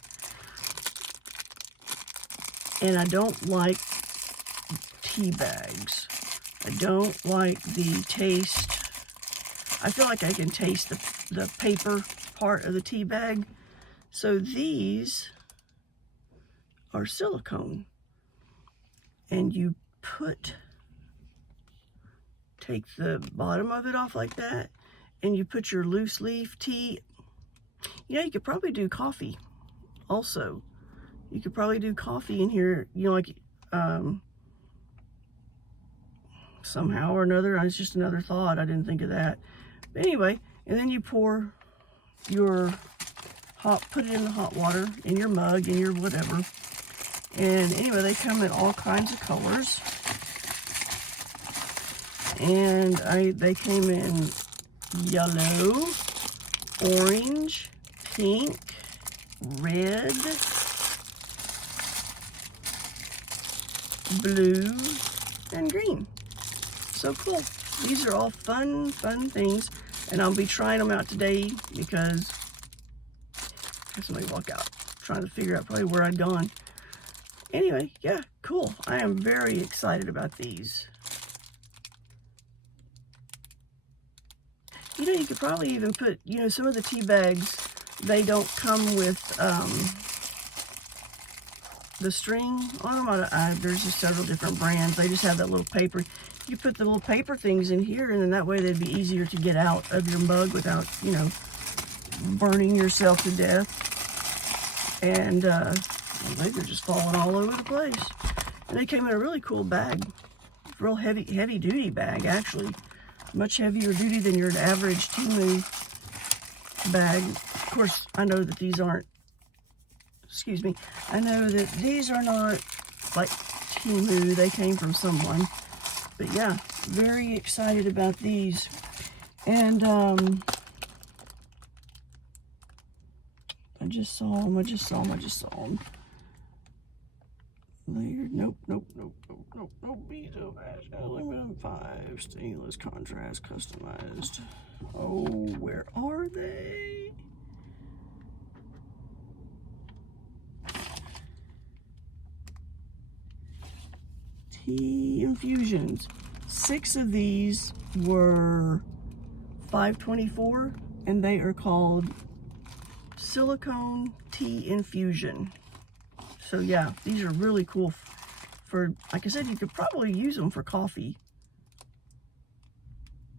And I don't like tea bags. I don't like the taste. I feel like I can taste the paper part of the tea bag. So these are silicone. And you take the bottom of it off like that, and you put your loose leaf tea. You know, you could probably do coffee also. You could probably do coffee in here, you know, like somehow or another. It's just another thought. I didn't think of that. But anyway, and then you pour your put it in the hot water in your mug, in your whatever. And anyway, they come in all kinds of colors. And they came in yellow, orange, pink, red, blue, and green. So cool. These are all fun things. And I'll be trying them out today because I had somebody walk out trying to figure out probably where I'd gone. Anyway, yeah, cool. I am very excited about these. You know, you could probably even put, you know, some of the tea bags, they don't come with the string on them. There's just several different brands. They just have that little paper. You put the little paper things in here, and then that way they'd be easier to get out of your mug without, you know, burning yourself to death. And they're just falling all over the place. And they came in a really cool bag. Real heavy duty bag, actually. Much heavier duty than your average Temu bag. Of course, I know that these aren't, excuse me, I know that these are not like Temu. They came from someone. But yeah, very excited about these. And I just saw them. Layered, nope. Bezo ash, aluminum 5, stainless contrast, customized. Oh, where are they? Tea infusions. 6 of these were $5.24, and they are called silicone tea infusion. So yeah, these are really cool for, like I said, you could probably use them for coffee.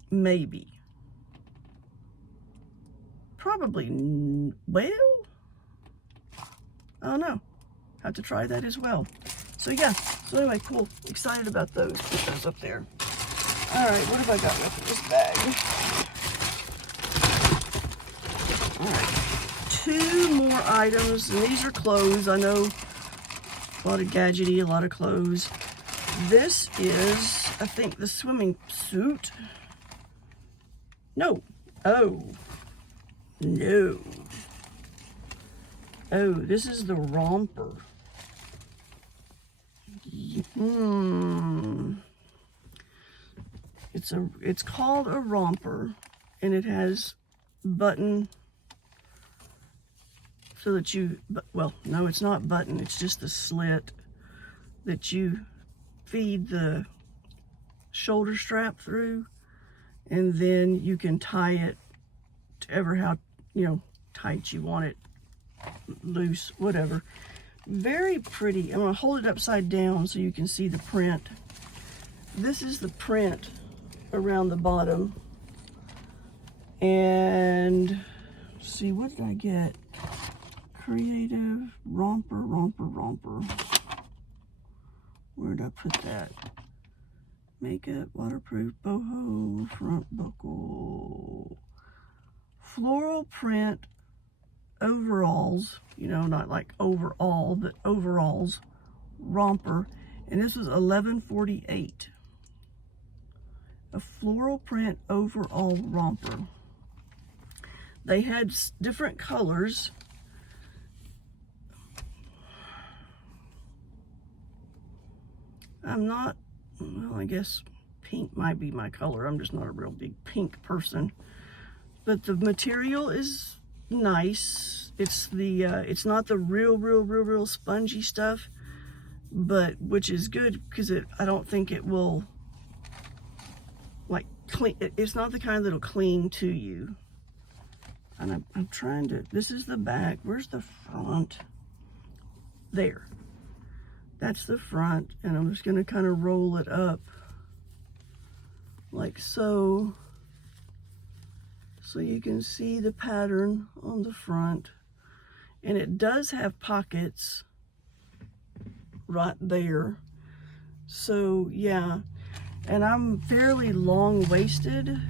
Maybe. Probably, well, I don't know. Have to try that as well. So yeah, so anyway, cool. Excited about those. Put those up there. All right, what have I got with this bag? All right, 2 more items, and these are clothes. I know a lot of gadgety, a lot of clothes. This is I think, the swimming suit. No. Oh. No. Oh, this is the romper. It's called a romper, and it has button so that you, well, no, it's not button, it's just the slit that you feed the shoulder strap through, and then you can tie it to ever how, you know, tight you want it, loose, whatever. Very pretty. I'm gonna hold it upside down so you can see the print. This is the print around the bottom. And see, what did I get? Creative romper. Where did I put that? Makeup, waterproof, boho, front buckle. Floral print overalls, you know, not like overall, but overalls romper. And this was $11.48. A floral print overall romper. They had different colors. I'm not, well, I guess pink might be my color. I'm just not a real big pink person. But the material is nice. It's the, it's not the real spongy stuff, but which is good because I don't think it will, like, clean. It's not the kind that'll cling to you. And I'm trying to, this is the back. Where's the front? There. That's the front, and I'm just gonna kind of roll it up like so, so you can see the pattern on the front. And it does have pockets right there. So yeah, and I'm fairly long-waisted.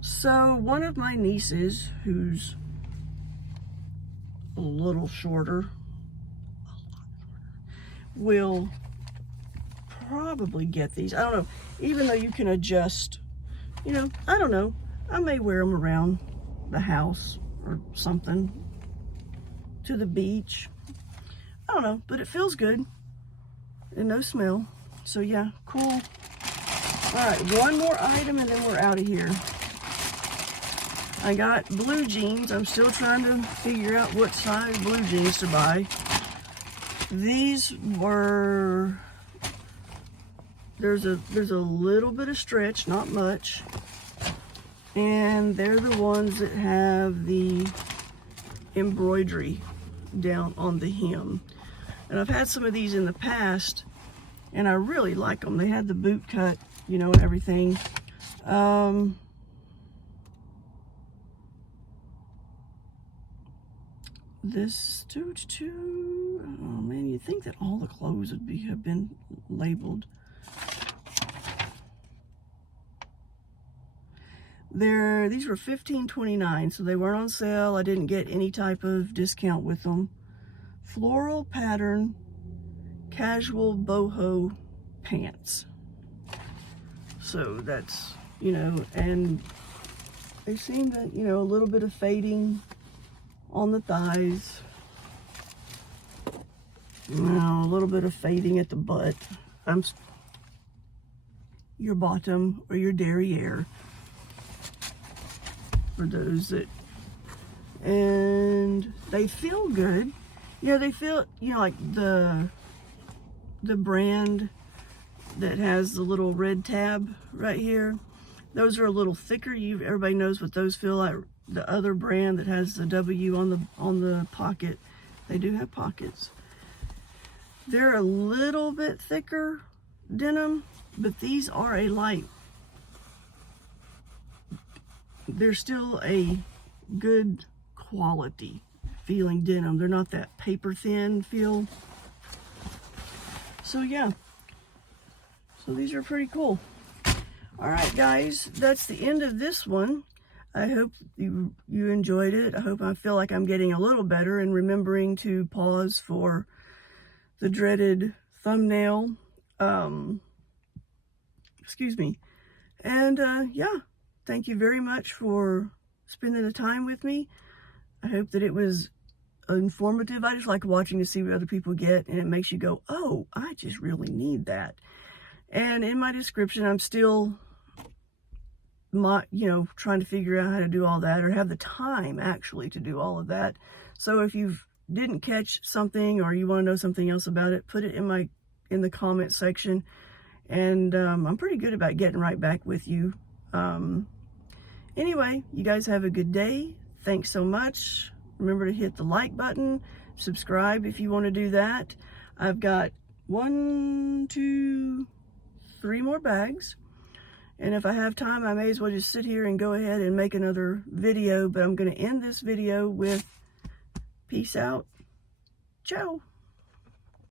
So one of my nieces, who's a little shorter, will probably get these. I don't know, even though you can adjust, you know, I don't know. I may wear them around the house or something, to the beach. I don't know, but it feels good and no smell. So yeah, cool. All right, one more item and then we're out of here. I got blue jeans. I'm still trying to figure out what size blue jeans to buy. These were, there's a little bit of stretch, not much. And they're the ones that have the embroidery down on the hem. And I've had some of these in the past, and I really like them. They had the boot cut, you know, and everything. This oh man, you'd think that all the clothes would have been labeled. These were $15.29, so they weren't on sale. I didn't get any type of discount with them. Floral pattern, casual boho pants. So that's, you know, and they seem to, you know, a little bit of fading on the thighs. Now, a little bit of fading at the butt. Your bottom or your derriere. For those that, and they feel good. You know, they feel, you know, like the brand that has the little red tab right here. Those are a little thicker. Everybody knows what those feel like. The other brand that has the W on the pocket, they do have pockets. They're a little bit thicker denim, but these are a light. They're still a good quality feeling denim. They're not that paper thin feel. So yeah, so these are pretty cool. All right, guys, that's the end of this one. I hope you enjoyed it. I hope I feel like I'm getting a little better and remembering to pause for the dreaded thumbnail. Excuse me. And yeah, thank you very much for spending the time with me. I hope that it was informative. I just like watching to see what other people get, and it makes you go, oh, I just really need that. And in my description, I'm still trying to figure out how to do all that, or have the time actually to do all of that. So if you didn't catch something, or you want to know something else about it, put it in the comment section, and I'm pretty good about getting right back with you. Anyway, you guys have a good day. Thanks so much. Remember to hit the like button, subscribe if you want to do that. I've got 1, 2, 3 more bags. And if I have time, I may as well just sit here and go ahead and make another video. But I'm going to end this video with peace out. Ciao.